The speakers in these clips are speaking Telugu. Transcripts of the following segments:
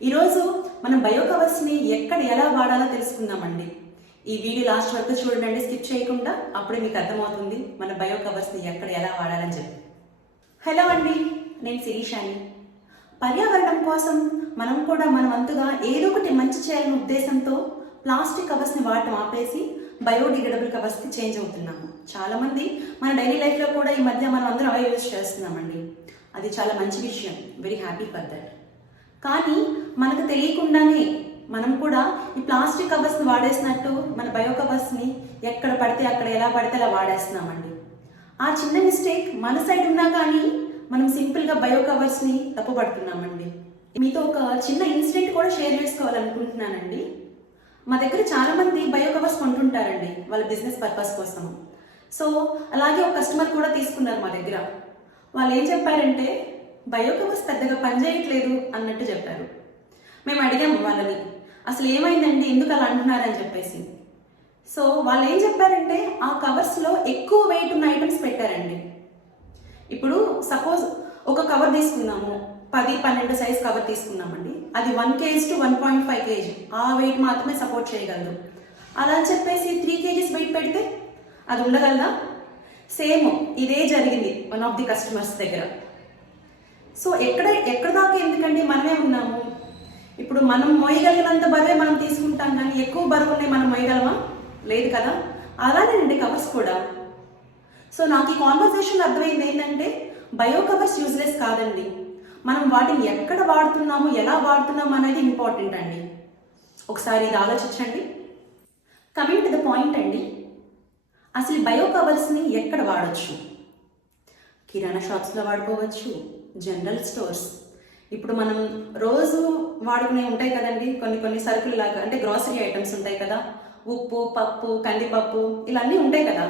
ఈరోజు మనం బయో కవర్స్ని ఎక్కడ ఎలా వాడాలో తెలుసుకుందామండి. ఈ వీడియో లాస్ట్ వరకు చూడండి, స్కిప్ చేయకుండా. అప్పుడే మీకు అర్థమవుతుంది మన బయో కవర్స్ని ఎక్కడ ఎలా వాడాలని చెప్పి. హలో అండి, నేను శిరీషాని. పర్యావరణం కోసం మనం కూడా మన వంతుగా ఏదో ఒకటి మంచి చేయాలనే ఉద్దేశంతో ప్లాస్టిక్ కవర్స్ని వాడటం ఆపేసి బయోడిగ్రేడబుల్ కవర్స్కి చేంజ్ అవుతున్నాము. చాలామంది మన డైలీ లైఫ్లో కూడా ఈ మధ్య మనం అందరం అవే యూజ్ చేస్తున్నామండి. అది చాలా మంచి విషయం, వెరీ హ్యాపీ ఫర్ దట్. కానీ మనకు తెలియకుండానే మనం కూడా ఈ ప్లాస్టిక్ కవర్స్ని వాడేసినట్టు మన బయో కవర్స్ని ఎక్కడ పడితే అక్కడ ఎలా పడితే అలా వాడేస్తున్నామండి. ఆ చిన్న మిస్టేక్ మన సైడ్ ఉన్నా కానీ మనం సింపుల్గా బయో కవర్స్ని తప్పుపడుతున్నామండి. మీతో ఒక చిన్న ఇన్సిడెంట్ కూడా షేర్ చేసుకోవాలనుకుంటున్నానండి. మా దగ్గర చాలామంది బయో కవర్స్ కొంటుంటారండి వాళ్ళ బిజినెస్ పర్పస్ కోసం. సో అలాగే ఒక కస్టమర్ కూడా తీసుకున్నారు మా దగ్గర. వాళ్ళు ఏం చెప్పారంటే బయో కవర్స్ పెద్దగా పనిచేయట్లేదు అన్నట్టు చెప్పారు. మేము అడిగాము వాళ్ళని, అసలు ఏమైందండి, ఎందుకు అలా అంటున్నారని చెప్పేసి. సో వాళ్ళు ఏం చెప్పారంటే ఆ కవర్స్లో ఎక్కువ వెయిట్ ఉన్న ఐటమ్స్ పెట్టారండి. ఇప్పుడు సపోజ్ ఒక కవర్ తీసుకున్నాము, 10-12 సైజ్ కవర్ తీసుకున్నామండి. అది 1 kg to 1.5 kg ఆ వెయిట్ మాత్రమే సపోర్ట్ చేయగలదు. అలా అని చెప్పేసి 3 kgs వెయిట్ పెడితే అది ఉండగలదా? సేమ్ ఇదే జరిగింది వన్ ఆఫ్ ది కస్టమర్స్ దగ్గర. సో ఎక్కడ దాకా ఎందుకండి, మనమే ఉన్నాము. ఇప్పుడు మనం మోయగలిగినంత బరువే మనం తీసుకుంటాం, కానీ ఎక్కువ బరువు ఉన్నాయి మనం మోయగలమా? లేదు కదా. అలానేనండి కవర్స్ కూడా. సో నాకు ఈ కాన్వర్సేషన్ అర్థమైంది ఏంటంటే బయో కవర్స్ యూజ్లెస్ కాదండి, మనం వాటిని ఎక్కడ వాడుతున్నాము, ఎలా వాడుతున్నాము అనేది ఇంపార్టెంట్ అండి. ఒకసారి ఇది ఆలోచించండి. కమింగ్ టు ద పాయింట్ అండి, అసలు బయో కవర్స్ని ఎక్కడ వాడచ్చు? కిరాణా షాప్స్లో వాడుకోవచ్చు, జనరల్ స్టోర్స్. ఇప్పుడు మనం రోజు వాడుకునే ఉంటాయి కదండి కొన్ని సరుకులు లాగా, అంటే గ్రాసరీ ఐటమ్స్ ఉంటాయి కదా, ఉప్పు, పప్పు, కందిపప్పు ఇలా అన్నీ ఉంటాయి కదా,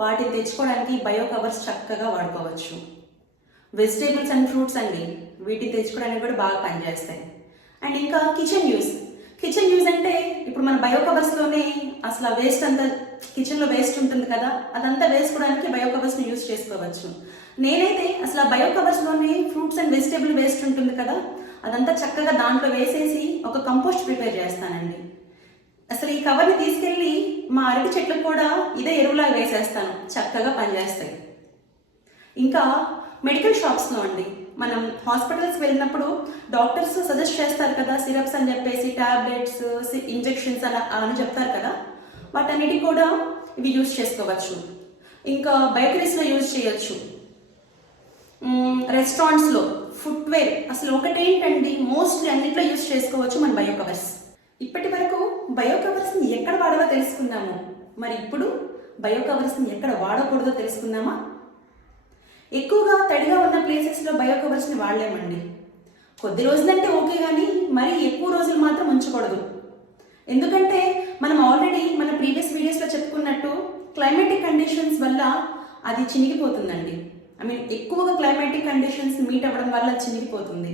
వాటిని తెచ్చుకోవడానికి బయో కవర్స్ చక్కగా వాడుకోవచ్చు. వెజిటేబుల్స్ అండ్ ఫ్రూట్స్ అండి, వీటిని తెచ్చుకోవడానికి కూడా బాగా పనిచేస్తాయి. అండ్ ఇంకా కిచెన్ యూస్ అంటే ఇప్పుడు మన బయో కవర్స్లోనే అసలు వేస్ట్ అంతా, కిచెన్లో వేస్ట్ ఉంటుంది కదా, అదంతా వేసుకోవడానికి బయో కవర్స్ని యూజ్ చేసుకోవచ్చు. నేనైతే అసలు ఆ బయో కవర్స్లోనే ఫ్రూట్స్ అండ్ వెజిటేబుల్ వేస్ట్ ఉంటుంది కదా, అదంతా చక్కగా దాంట్లో వేసేసి ఒక కంపోస్ట్ ప్రిపేర్ చేస్తానండి. అసలు ఈ కవర్ని తీసుకెళ్ళి మా అరటి చెట్లకు కూడా ఇదే ఎరువులాగా వేసేస్తాను, చక్కగా పనిచేస్తాయి. ఇంకా మెడికల్ షాప్స్లో అండి, మనం హాస్పిటల్స్కి వెళ్ళినప్పుడు డాక్టర్స్ సజెస్ట్ చేస్తారు కదా, సిరప్స్ అని చెప్పేసి, టాబ్లెట్స్, ఇంజెక్షన్స్ అని చెప్తారు కదా, వాటన్నిటి కూడా ఇవి యూజ్ చేసుకోవచ్చు. ఇంకా బేకరీస్లో యూజ్ చేయొచ్చు, రెస్టారెంట్స్లో, ఫుట్వేర్, అసలు ఒకటేంటండి మోస్ట్లీ అన్నిట్లో యూజ్ చేసుకోవచ్చు మన బయో కవర్స్. ఇప్పటి వరకు బయో కవర్స్ని ఎక్కడ వాడాలో తెలుసుకుందాము. మరి ఇప్పుడు బయో కవర్స్ని ఎక్కడ వాడకూడదో తెలుసుకుందామా? ఎక్కువగా తడిగా ఉన్న ప్లేసెస్లో బయో కవర్స్ని వాడలేమండి. కొద్ది రోజులంటే ఓకే, కానీ మరీ ఎక్కువ రోజులు మాత్రం ఉంచకూడదు. ఎందుకంటే మనం ఆల్రెడీ మన ప్రీవియస్ వీడియోస్లో చెప్పుకున్నట్టు క్లైమేటిక్ కండిషన్స్ వల్ల అది చినిగిపోతుందండి. ఎక్కువగా క్లైమేటిక్ కండిషన్స్ మీట్ అవ్వడం వల్ల చినిగిపోతుంది.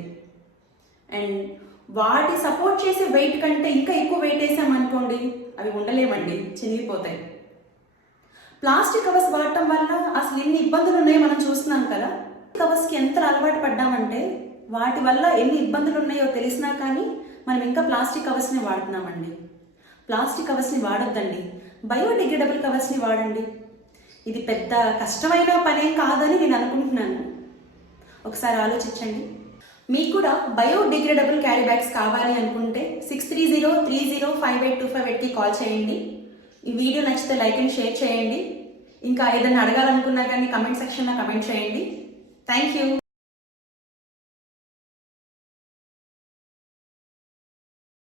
అండ్ వాటి సపోర్ట్ చేసే వెయిట్ కంటే ఇంకా ఎక్కువ వెయిట్ వేసామనుకోండి, అవి ఉండలేమండి, చినిగిపోతాయి. ప్లాస్టిక్ కవర్స్ వాడటం వల్ల అసలు ఎన్ని ఇబ్బందులు ఉన్నాయో మనం చూస్తున్నాం కదా. కవర్స్కి ఎంత అలవాటు పడ్డామంటే వాటి వల్ల ఎన్ని ఇబ్బందులు ఉన్నాయో తెలిసినా కానీ మనం ఇంకా ప్లాస్టిక్ కవర్స్ని వాడుతున్నామండి. ప్లాస్టిక్ కవర్స్ని వాడొద్దండి, బయోడిగ్రేడబుల్ కవర్స్ని వాడండి. ఇది పెద్ద కష్టమైన పనేం కాదని నేను అనుకుంటున్నాను. ఒకసారి ఆలోచించండి. మీకు కూడా బయోడిగ్రేడబుల్ క్యారీ బ్యాగ్స్ కావాలి అనుకుంటే 6303058258కి కాల్ చేయండి. ఈ వీడియో నచ్చితే లైక్ అండ్ షేర్ చేయండి. ఇంకా ఏదైనా అడగాలనుకున్నా కానీ కమెంట్ సెక్షన్లో కమెంట్ చేయండి. Thank you.